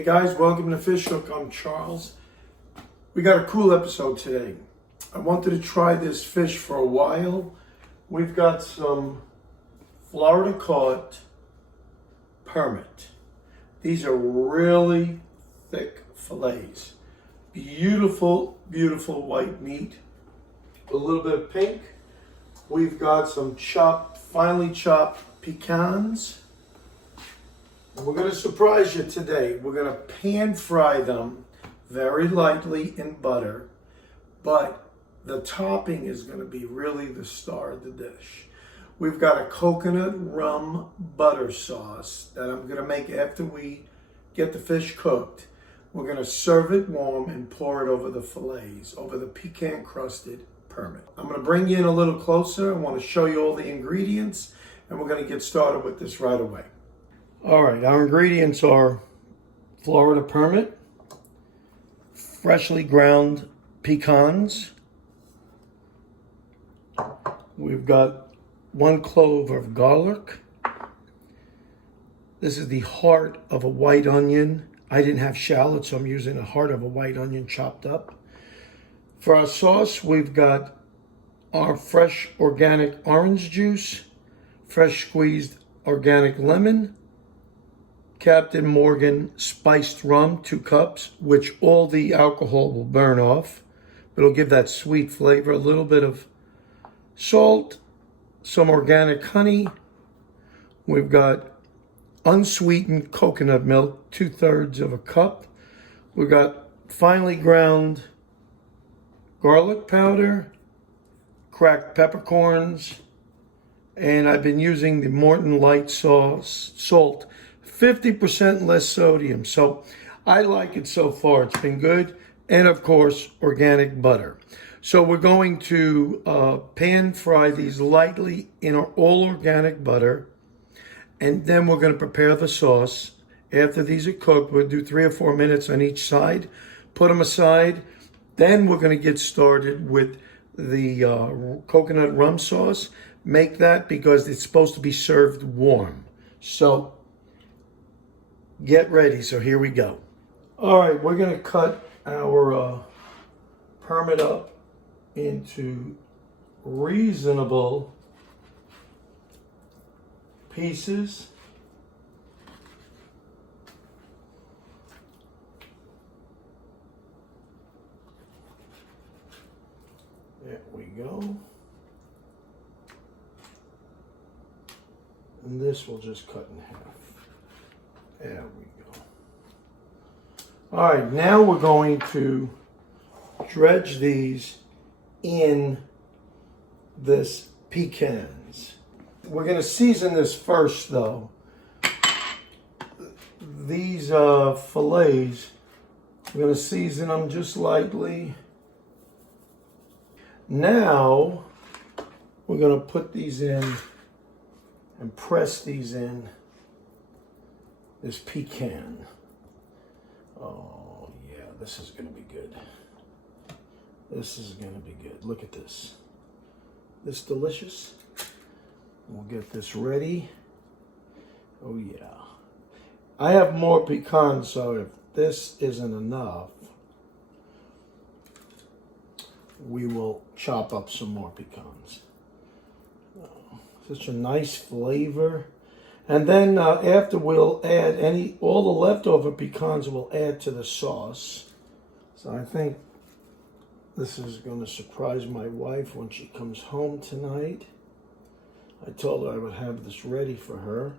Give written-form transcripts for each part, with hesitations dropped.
Hey guys, welcome to Fish Hook. I'm Charles. We got a cool episode today. I wanted to try this fish for a while. We've got some Florida caught permit. These are really thick fillets. Beautiful, beautiful white meat. A little bit of pink. We've got some finely chopped pecans. And we're going to surprise you today. We're going to pan fry them very lightly in butter, but the topping is going to be really the star of the dish. We've got a coconut rum butter sauce that I'm going to make after we get the fish cooked. We're going to serve it warm and pour it over the fillets, over the pecan crusted permit. I'm going to bring you in a little closer. I want to show you all the ingredients, and we're going to get started with this right away. All right, our ingredients are Florida permit, freshly ground pecans. We've got 1 clove of garlic. This is the heart of a white onion. I didn't have shallots, so I'm using the heart of a white onion chopped up. For our sauce, we've got our fresh organic orange juice, fresh squeezed organic lemon, Captain Morgan spiced rum, 2 cups, which all the alcohol will burn off. It'll give that sweet flavor, a little bit of salt, some organic honey. We've got unsweetened coconut milk, 2/3 of a cup. We've got finely ground garlic powder, cracked peppercorns, and I've been using the Morton Light sauce, salt, 50% less sodium. So I like it so far. It's been good. And of course, organic butter. So we're going to pan fry these lightly in our all organic butter. And then we're going to prepare the sauce. After these are cooked, we'll do 3 or 4 minutes on each side. Put them aside. Then we're going to get started with the coconut rum sauce. Make that because it's supposed to be served warm. So get ready. So here we go. All right, we're going to cut our permit up into reasonable pieces. There we go. And this will just cut in half. There we go. All right, now we're going to dredge these in this pecans. We're going to season this first, though. These fillets, we're going to season them just lightly. Now, we're going to put these in and press these in this pecan. Oh, yeah, this is going to be good. This is going to be good. Look at this. This delicious. We'll get this ready. Oh, yeah. I have more pecans, so if this isn't enough, we will chop up some more pecans. Oh, such a nice flavor. And then after we'll add all the leftover pecans we'll add to the sauce. So I think this is going to surprise my wife when she comes home tonight. I told her I would have this ready for her.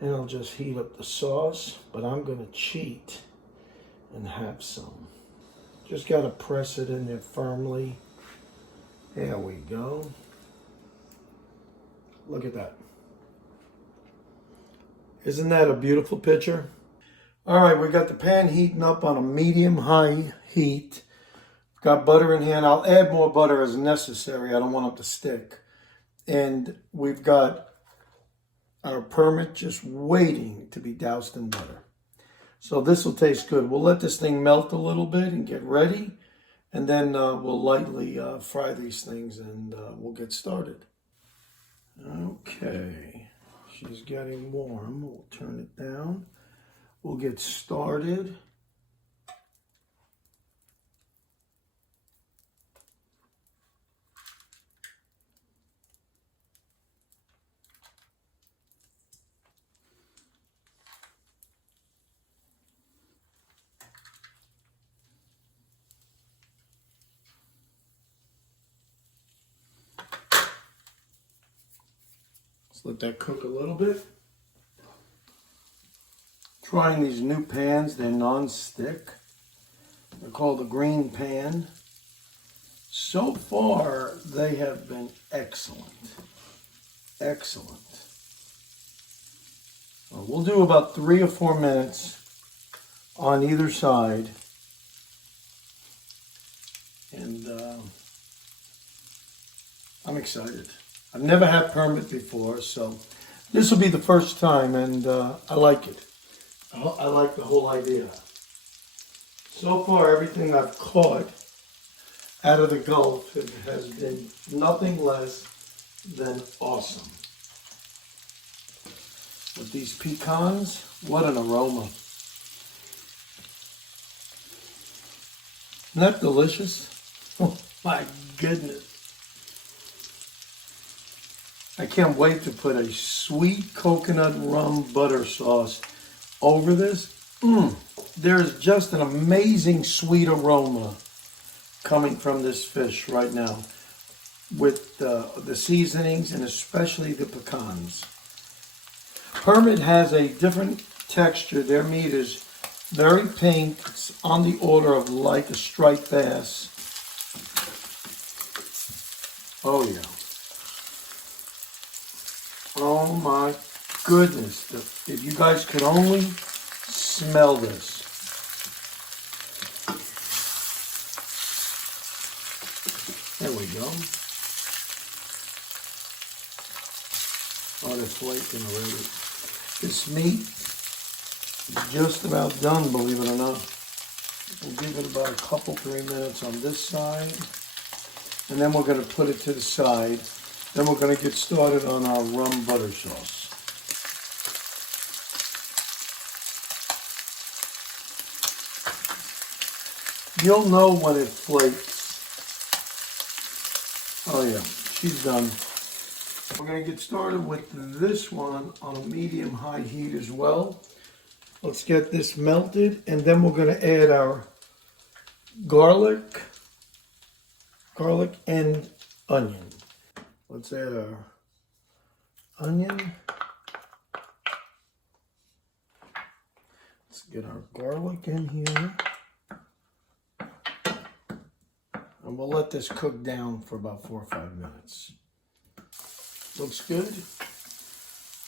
And I'll just heat up the sauce. But I'm going to cheat and have some. Just got to press it in there firmly. There we go. Look at that. Isn't that a beautiful picture? All right, we got the pan heating up on a medium-high heat. Got butter in hand. I'll add more butter as necessary. I don't want it to stick. And we've got our permit just waiting to be doused in butter. So this will taste good. We'll let this thing melt a little bit and get ready. And then we'll lightly fry these things and we'll get started. Okay. She's getting warm. We'll turn it down. We'll get started. Let's let that cook a little bit. Trying these new pans, they're non-stick. They're called the green pan. So far, they have been excellent. Excellent. Well, we'll do about 3 or 4 minutes on either side. And I'm excited. I've never had permit before, so this will be the first time, and I like it. I like the whole idea. So far, everything I've caught out of the Gulf has been nothing less than awesome. With these pecans, what an aroma. Isn't that delicious? Oh my goodness. I can't wait to put a sweet coconut rum butter sauce over this. There's just an amazing sweet aroma coming from this fish right now with the seasonings and especially the pecans. Permit has a different texture. Their meat is very pink. It's on the order of like a striped bass. Oh yeah. Oh my goodness. If you guys could only smell this. There we go. Oh, they're flaking already. This meat is just about done, believe it or not. We'll give it about a couple, 3 minutes on this side. And then we're going to put it to the side. Then we're going to get started on our rum butter sauce. You'll know when it flakes. Oh yeah, she's done. We're going to get started with this one on a medium-high heat as well. Let's get this melted, and then we're going to add our garlic and onion. Let's add our onion. Let's get our garlic in here. And we'll let this cook down for about 4 or 5 minutes. Looks good.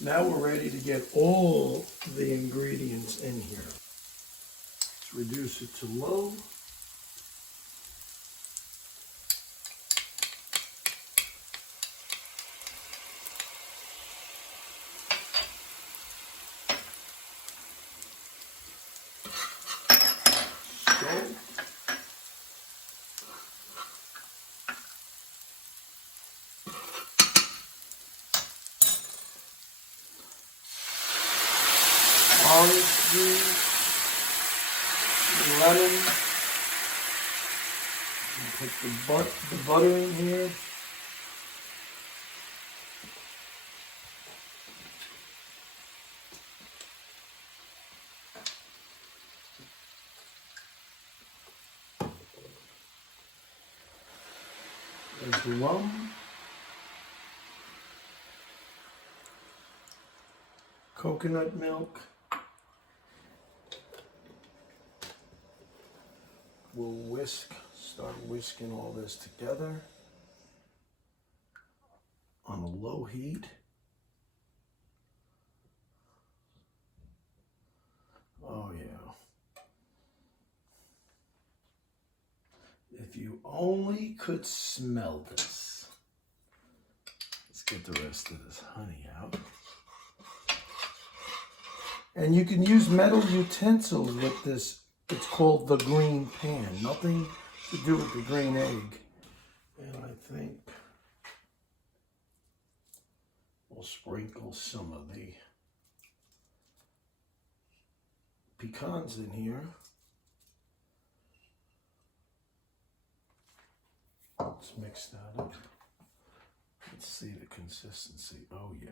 Now we're ready to get all the ingredients in here. Let's reduce it to low. Salt. Orange juice, lemon, and put the butter in here. There's the rum. Coconut milk. We'll start whisking all this together on a low heat. Oh yeah. If you only could smell this. Let's get the rest of this honey out. And you can use metal utensils with this. It's called the green pan. Nothing to do with the green egg. And I think we'll sprinkle some of the pecans in here. Let's mix that up. Let's see the consistency. Oh yeah.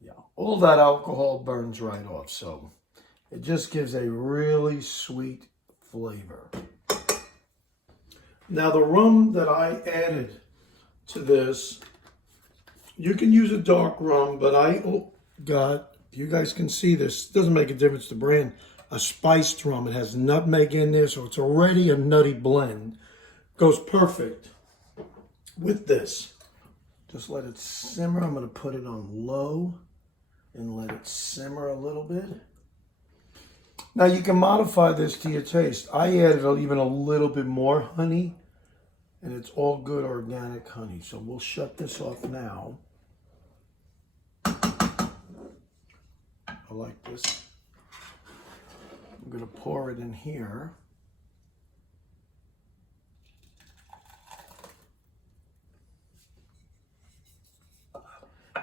Yeah, all that alcohol burns right off, so it just gives a really sweet flavor. Now the rum that I added to this, you can use a dark rum, but I got, you guys can see this, doesn't make a difference to brand, a spiced rum. It has nutmeg in there, so it's already a nutty blend. Goes perfect with this. Just let it simmer. I'm going to put it on low and let it simmer a little bit. Now you can modify this to your taste. I added even a little bit more honey, and it's all good organic honey. So we'll shut this off now. I like this. I'm going to pour it in here.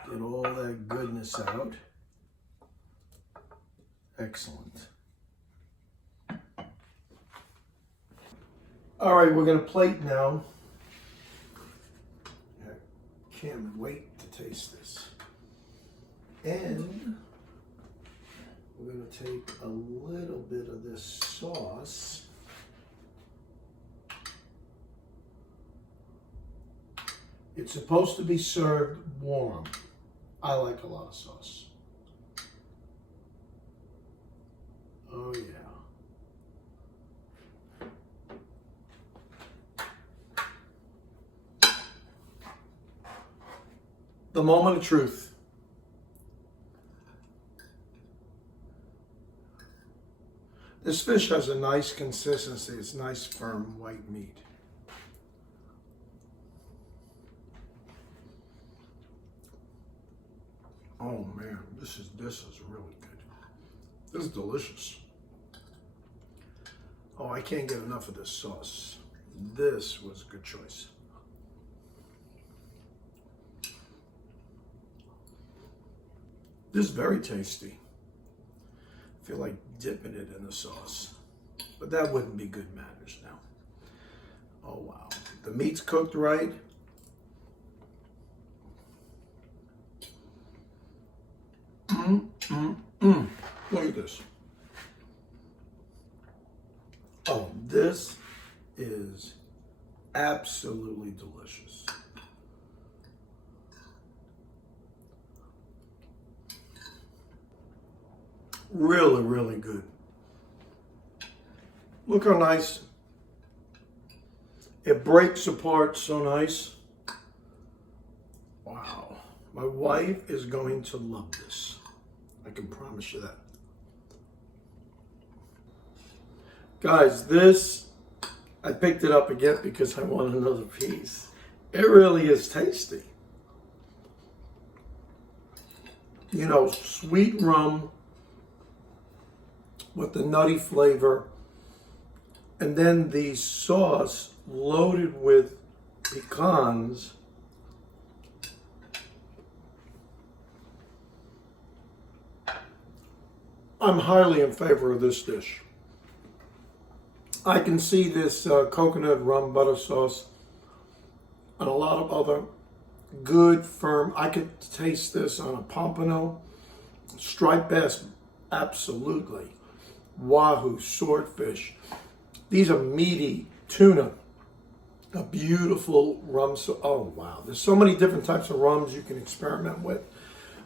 Get all that goodness out. Excellent. All right, we're going to plate now. I can't wait to taste this. And we're going to take a little bit of this sauce. It's supposed to be served warm. I like a lot of sauce. Oh yeah. The moment of truth. This fish has a nice consistency. It's nice, firm, white meat. Oh man, this is really good. This is delicious. Oh, I can't get enough of this sauce. This was a good choice. This is very tasty. I feel like dipping it in the sauce, but that wouldn't be good manners now. Oh wow, the meat's cooked right. Look at this. Oh, this is absolutely delicious. Really, really good. Look how nice. It breaks apart so nice. Wow. My wife is going to love this. I can promise you that. Guys, this, I picked it up again because I want another piece. It really is tasty. You know, sweet rum with the nutty flavor, and then the sauce loaded with pecans. I'm highly in favor of this dish. I can see this coconut rum butter sauce and a lot of other good, firm. I could taste this on a pompano, striped bass, absolutely. Wahoo, swordfish. These are meaty tuna. A beautiful rum. Oh wow, there's so many different types of rums you can experiment with.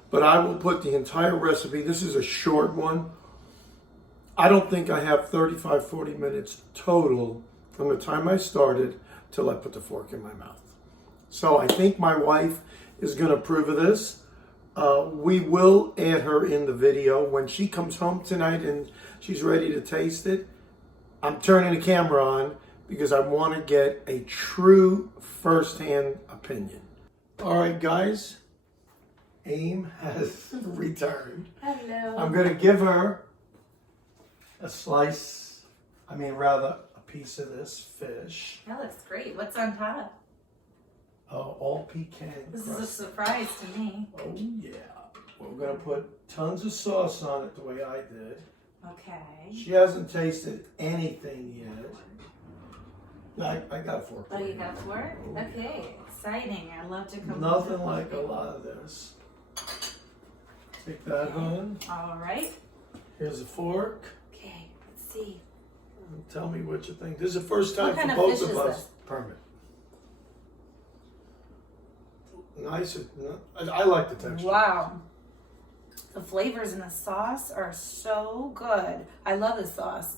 But I will put the entire recipe. This is a short one. I don't think I have 35, 40 minutes total from the time I started till I put the fork in my mouth. So I think my wife is going to approve of this. We will add her in the video when she comes home tonight and she's ready to taste it. I'm turning the camera on because I want to get a true first-hand opinion. All right, guys. Aim has returned. Hello. I'm going to give her a slice, rather a piece of this fish. That looks great. What's on top? All pecan crusted. This is a surprise to me. Oh yeah. We're going to put Tons of sauce on it the way I did. Okay. She hasn't tasted anything yet. I got a fork. Oh, you got a fork? Okay, exciting. I love to come. Nothing like a lot of this. Take that, hon. All right. Here's a fork. Okay, let's see. And tell me what you think. This is the first time What kind for of both fish of is us. this? Permit. Nice. I like the texture. Wow. The flavors in the sauce are so good. I love the sauce.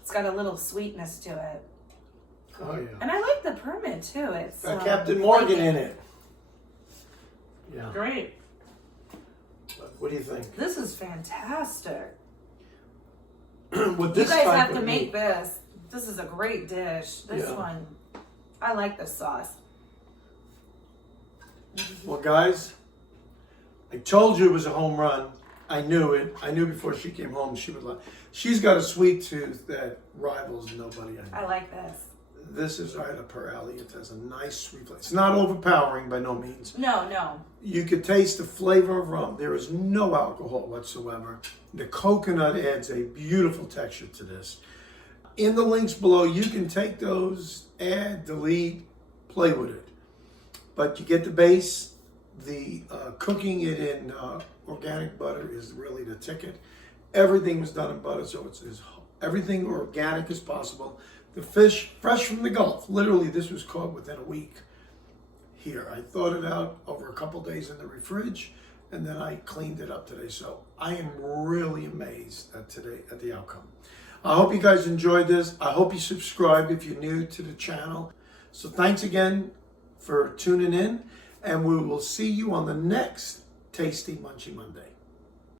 It's got a little sweetness to it. Oh yeah. And I like the permit too. It's Got Captain Morgan flaky. in it. Yeah. Great. What do you think? This is fantastic. With this You guys type have of to make meat. this. This is a great dish. This Yeah. one, I like the sauce. Well, guys, I told you it was a home run. I knew it. I knew before she came home she would like. She's got a sweet tooth that rivals nobody. I like this. This is right up her alley. It has a nice sweet flavor. It's not overpowering by no means. No, no. You could taste the flavor of rum. There is no alcohol whatsoever. The coconut adds a beautiful texture to this. In the links below, you can take those, add, delete, play with it. But you get the base. The cooking it in organic butter is really the ticket. Everything was done in butter, so it's as everything organic as possible. The fish, fresh from the Gulf. Literally, this was caught within a week here. I thawed it out over a couple days in the fridge, and then I cleaned it up today. So I am really amazed at the outcome. I hope you guys enjoyed this. I hope you subscribe if you're new to the channel. So thanks again for tuning in, and we will see you on the next Tasty Munchy Monday.